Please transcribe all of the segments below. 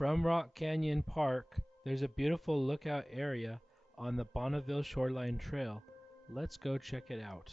From Rock Canyon Park, there's a beautiful lookout area on the Bonneville Shoreline Trail. Let's go check it out.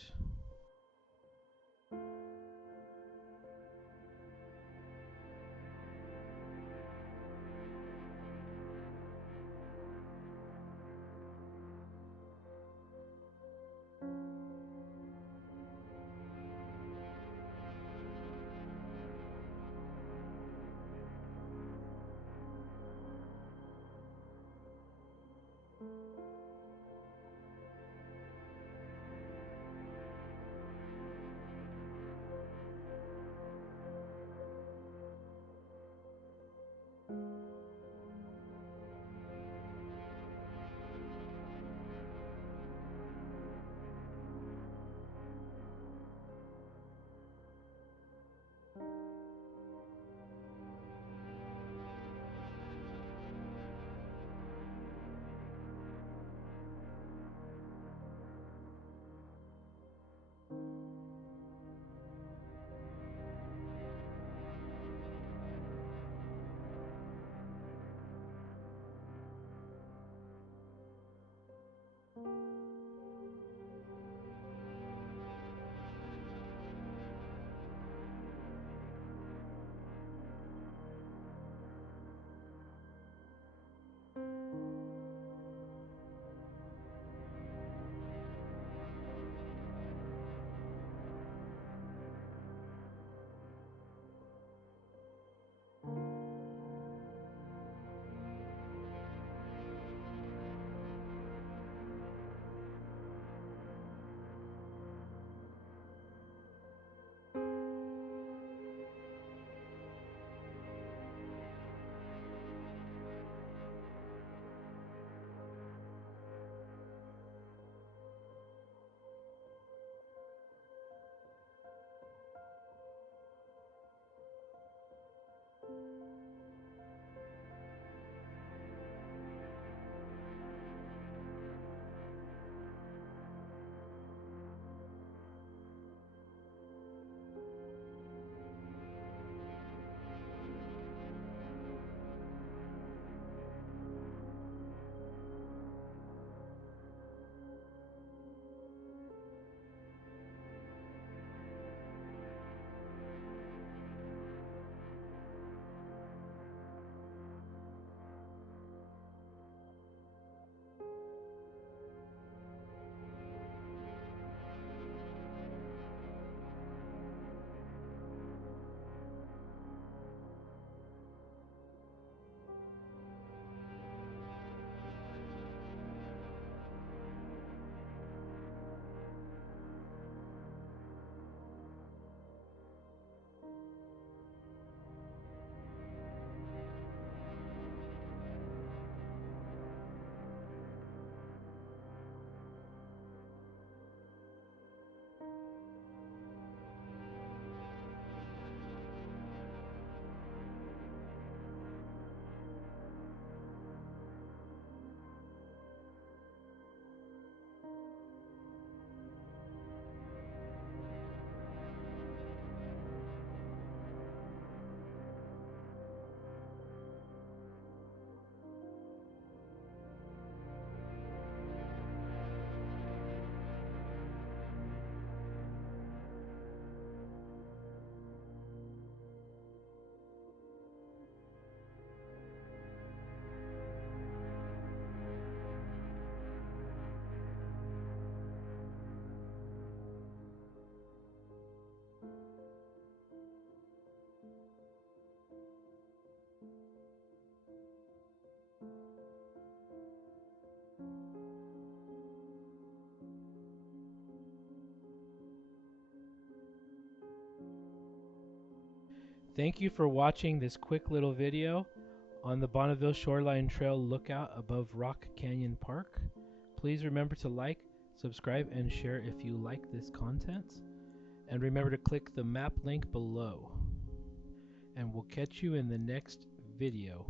Thank you for watching this quick little video on the Bonneville Shoreline Trail lookout above Rock Canyon Park. Please remember to like, subscribe, and share if you like this content. And remember to click the map link below. And we'll catch you in the next video.